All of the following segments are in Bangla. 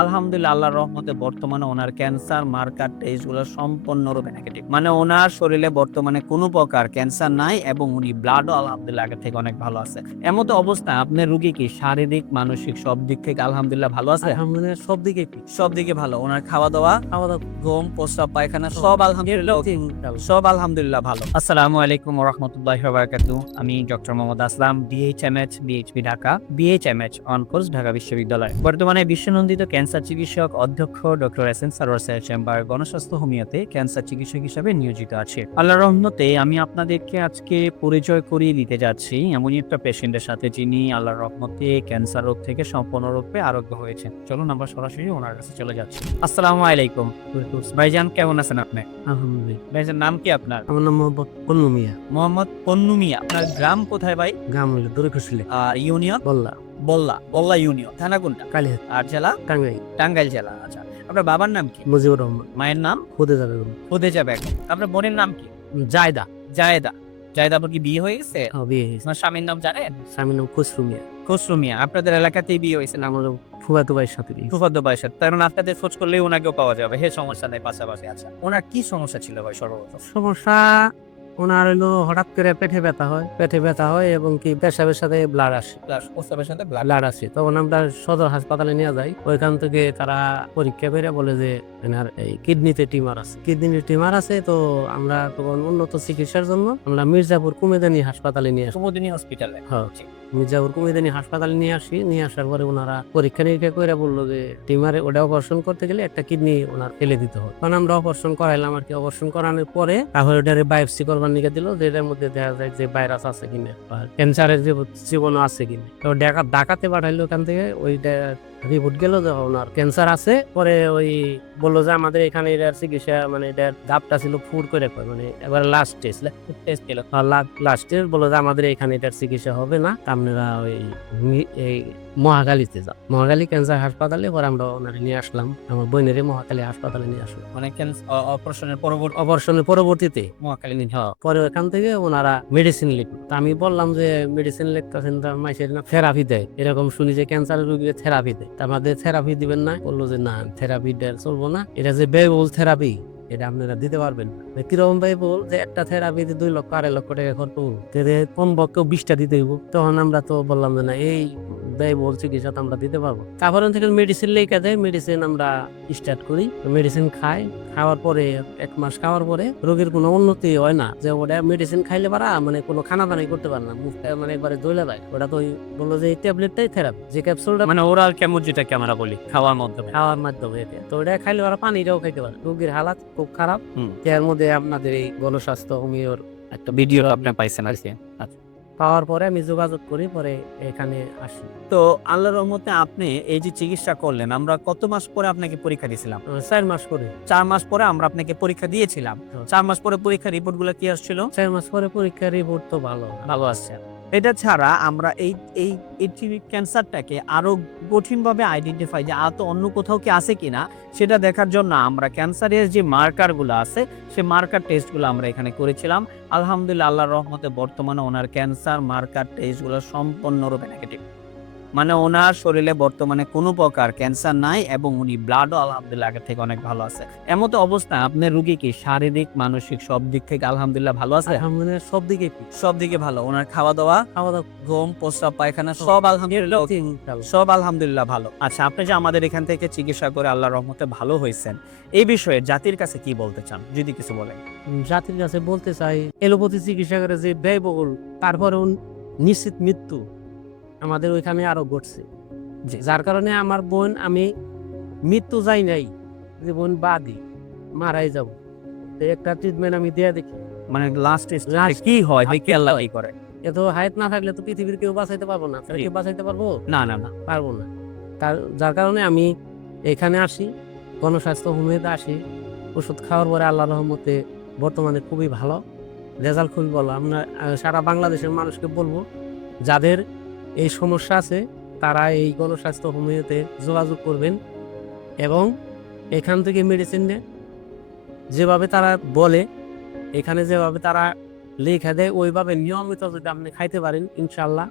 আলহামদুলিল্লাহ আল্লাহর রহমতে বর্তমানে ওনার ক্যান্সার মার্কার টেস্টগুলো সম্পূর্ণরূপে নেগেটিভ। মানে ওনার শরীরে বর্তমানে কোনো প্রকার ক্যান্সার নাই এবং উনি ব্লাডও আলহামদুলিল্লাহ আগের থেকে অনেক ভালো আছে। এমতো অবস্থায় আপনার রোগী কি শারীরিক, মানসিক সব দিক থেকে আলহামদুলিল্লাহ ভালো আছে? আলহামদুলিল্লাহ সব দিকেই ঠিক। সব দিকে ভালো। ওনার খাওয়া-দাওয়া, খাওয়া-দাওয়া ঘুম, প্রস্রাব, পায়খানা সব আলহামদুলিল্লাহ ওকে। সব আলহামদুলিল্লাহ ভালো। আসসালামু আলাইকুম ওয়া রাহমাতুল্লাহি ওয়া বারাকাতুহু। আমি doctor Mohammad Aslam, BHMH, BHP Dhaka, BHMH on course Dhaka বিশ্ববিদ্যালয়। বর্তমানে বিশ্বনন্দিত ক্যান্সার চিকিৎসক অধ্যক্ষ ডক্টর এস এন সারোয়ার স্যারের চেম্বার গণস্বাস্থ্য হোমিওতে ক্যান্সার চিকিৎসক হিসেবে নিয়োজিত আছি। আল্লাহর রহমতে আমি আপনাদেরকে আজকে পরিচয় করিয়ে দিতে যাচ্ছি এমনই একটা পেশেন্টের সাথে যিনি আল্লাহর রহমতে ক্যান্সার রোগ থেকে সম্পূর্ণরূপে আরোগ্য হয়েছেন। চলুন আমরা সরাসরি ওনার কাছে চলে যাচ্ছি। আসসালামু আলাইকুম। ভাইজান কেমন আছেন আপনি? আলহামদুলিল্লাহ। ভাইজান নাম কি আপনার? আমার নাম মোহাম্মদ পন্নু মিয়া। মোহাম্মদ পন্নু মিয়া। আপনার গ্রাম কোথায় ভাই? গ্রাম হইল দড়িকুশলী, ইউনিয়ন? বল্লা, বল্লা ইউনিয়ন। থানা কোনটা? কালিহাত, আর জেলা? টাঙ্গাইল। টাঙ্গাইল জেলা। আচ্ছা। আপনার বাবার নাম কি? মুজিবুর রহমান। মায়ের নাম? খুদেজা বেগম। খুদেজা বেগম। আপনার বোনের নাম কি? জায়দা। জায়েদা। জায়েদা আপনার কি বিয়ে হয়ে গেছে? বিয়ে হয়েছে। আপনার স্বামীর নাম জানেন? স্বামীর নাম খসরু মিয়া। খসরু মিয়া। আপনাদের এলাকাতেই বিয়ে হয়েছে না? আমার ফুফাতো ভাইয়ের সাথে বিয়ে। ফুফাতো ভাইয়ের সাথে। তার মানে আপনাদের খোঁজ করলেই ওনাকেও পাওয়া যাবে। সমস্যা নাই পাশাপাশি। আচ্ছা। ওনার কি সমস্যা ছিল ভাই সর্বপ্রথম? সমস্যা ওনার হইলো হঠাৎ করে পেটে ব্যথা হয় এবং কি পেশাবের সাথে ব্লাড আসে। প্রস্রাবের সাথে ব্লাড। ব্লাড আসে, তখন আমরা সদর হাসপাতালে নিয়ে যাই। ওইখান থেকে তারা পরীক্ষা করে বলে যে এনার এই কিডনিতে টিমার আছে। তো আমরা তখন উন্নত চিকিৎসার জন্য আমরা মির্জাপুর কুমেদানি হাসপাতালে নিয়ে আসি। কুমুদিনী হসপিটালে। হ্যাঁ, মির্জাপুর কুমেদানি হাসপাতালে নিয়ে আসার পরে ওনারা পরীক্ষা নিরীক্ষা করে বললো যে টিমারে ওটা অপারেশন করতে গেলে একটা কিডনি ওনার ফেলে দিতে হবে। তখন আমরা অপারেশন করাইলাম আর কি। অপারেশন করানোর পরে তারপরে ওটারে বায়োপসি করবার নিয়ে দিল, যে এটার মধ্যে দেখা যায় যে ভাইরাস আছে কিনা বা ক্যান্সারের যে জীবাণু আছে কিনা। তো ঢাকাতে পাঠাইলো। ওখান থেকে ওইটা রিপোর্ট গেল যে ওনার ক্যান্সার আছে। পরে ওই বললো যে আমাদের এখানে এটার চিকিৎসা মানে এটার ধাপটা ছিল ফুর করে মানে এবার লাস্ট টেস্ট ছিল। লাস্ট টেস্ট বললো যে আমাদের এখানে এটার চিকিৎসা হবে না, আপনারা ওই এই মহাখালীতে যাও। মহাখালী ক্যান্সার হাসপাতালে। পরে আমরা ওনারে নিয়ে আসলাম, আমার বোনের মহাখালী হাসপাতালে নিয়ে আসলাম। মানে অপারেশনের পরবর্তীতে মহাকালী নিন। পরে ওখান থেকে ওনারা মেডিসিন লিখলো। তা আমি বললাম যে মেডিসিন লিখতেছেন মাইসের না থেরাপি দেয়, এরকম শুনি যে ক্যান্সার রোগীকে থেরাপি দেয়। তা আমাদের থেরাপি দিবেন না? বললো যে না, থেরাপি চলবো না, এটা যে ব্যয়বহুল থেরাপি এটা আপনারা দিতে পারবেন না। কিরকম ভাই বল যে একটা থেরাপিতে 2 লক্ষ 2.5 লক্ষ টাকা খরচ করবো, কমপক্ষে 20টা দিতে হইব। তখন আমরা তো বললাম যে না, এই ব্যয়বহুল চিকিৎসা তো আমরা দিতে পারবো। তারপরে থেকে মেডিসিন লেখা দেয়, মেডিসিন আমরা স্টার্ট করি। মেডিসিন খাওয়ার পরে 1 মাস খাওয়ার পরে রোগীর কোনো উন্নতি হয় না। যে ওটা মেডিসিন খাইলে পারা মানে কোনো খানা দানাই করতে পারে না, মুখটা মানে একবারে জ্বলে যায়। ওটা তো বললো যে এই ট্যাবলেটটাই থেরাপি, যে ক্যাপসুলটা মানে ওরাল কেমন যেটাকে আমরা বলি খাওয়ার মাধ্যমে। এটা তো ওটা খাইলে ওরা পানিটাও খাইতে পারে। রোগীর হালাত খুব খারাপ। এর মধ্যে আপনাদের এই গণস্বাস্থ্য হোমিওর একটা ভিডিও আপনি পাইছেন আর কি। আচ্ছা। পাওয়ার পরে আমি যোগাযোগ করি, পরে এখানে আসি। তো আল্লাহর রহমতে আপনি এই যে চিকিৎসা করলেন, আমরা কত মাস পরে আপনাকে পরীক্ষা দিয়েছিলাম? 4 মাস পরে। 4 মাস পরে আমরা আপনাকে পরীক্ষা দিয়েছিলাম। 4 মাস পরে পরীক্ষার রিপোর্ট গুলো কি আসছিল? 4 মাস পরে পরীক্ষার রিপোর্ট তো ভালো আসছে। এটা ছাড়া আমরা এই এই ক্যান্সারটাকে আরো কঠিনভাবে আইডেন্টিফাই যে আর তো অন্য কোথাও কি আছে কিনা সেটা দেখার জন্য আমরা ক্যান্সারের যে মার্কারগুলো আছে সেই মার্কার টেস্টগুলো আমরা এখানে করেছিলাম। আলহামদুলিল্লাহ আল্লাহর রহমতে বর্তমানে ওনার ক্যান্সার মার্কার টেস্টগুলো সম্পূর্ণরূপে নেগেটিভ। মানে ওনার শরীরে বর্তমানে কোনো প্রকার ক্যান্সার নাই এবং উনি ব্লাডও আলহামদুলিল্লাহ আগের থেকে অনেক ভালো আছে। এমতো অবস্থায় আপনার রোগী কি শারীরিক, মানসিক সব দিক থেকে আলহামদুলিল্লাহ ভালো আছে? আলহামদুলিল্লাহ সব দিকে ঠিক। সব দিকে ভালো। ওনার খাওয়া-দাওয়া, ঘুম, প্রস্রাব, পায়খানা সব আলহামদুলিল্লাহ ভালো। আচ্ছা, আপনি যে আমাদের এখান থেকে চিকিৎসা করে আল্লাহর রহমতে ভালো হয়েছেন, এই বিষয়ে জাতির কাছে কি বলতে চান যদি কিছু বলেন? জাতির কাছে বলতে চাই, এলোপ্যাথি চিকিৎসা করে যে ব্যয়বহুল, তারপরেও নিশ্চিত মৃত্যু আমাদের ওইখানে আরো ঘটছে। যার কারণে আমার বোন, আমি মৃত্যু যাই নাই, যে বোন বাদী মারাই যাব, একটা ট্রিটমেন্ট আমি দিয়ে দেখি। মানে লাস্ট কি হয় কি আল্লাহ কি করে? এত হায়াত না থাকলে তো পৃথিবীর কেউ বাঁচাইতে পারবো না। কেউ বাঁচাইতে পারবো না পারবো না। যার কারণে আমি এখানে আসি, গণস্বাস্থ্য হোমিওতে আসি। ওষুধ খাওয়ার পরে আল্লাহর রহমতে বর্তমানে খুবই ভালো রেজাল্ট, খুবই ভালো। আমরা সারা বাংলাদেশের মানুষকে বলবো, যাদের এই সমস্যা আছে তারা এই গণস্বাস্থ্য হোমিওতে যোগাযোগ করবেন এবং এখান থেকে মেডিসিন নেন। যেভাবে তারা বলে, এখানে যেভাবে তারা লেখা দেয়, ওইভাবে নিয়মিত যদি আপনি খাইতে পারেন, ইনশাল্লাহ,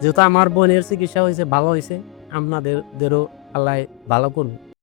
যেহেতু আমার বোনের চিকিৎসা হয়েছে, ভালো হয়েছে, আপনাদেরও আল্লাহ ভালো করুন।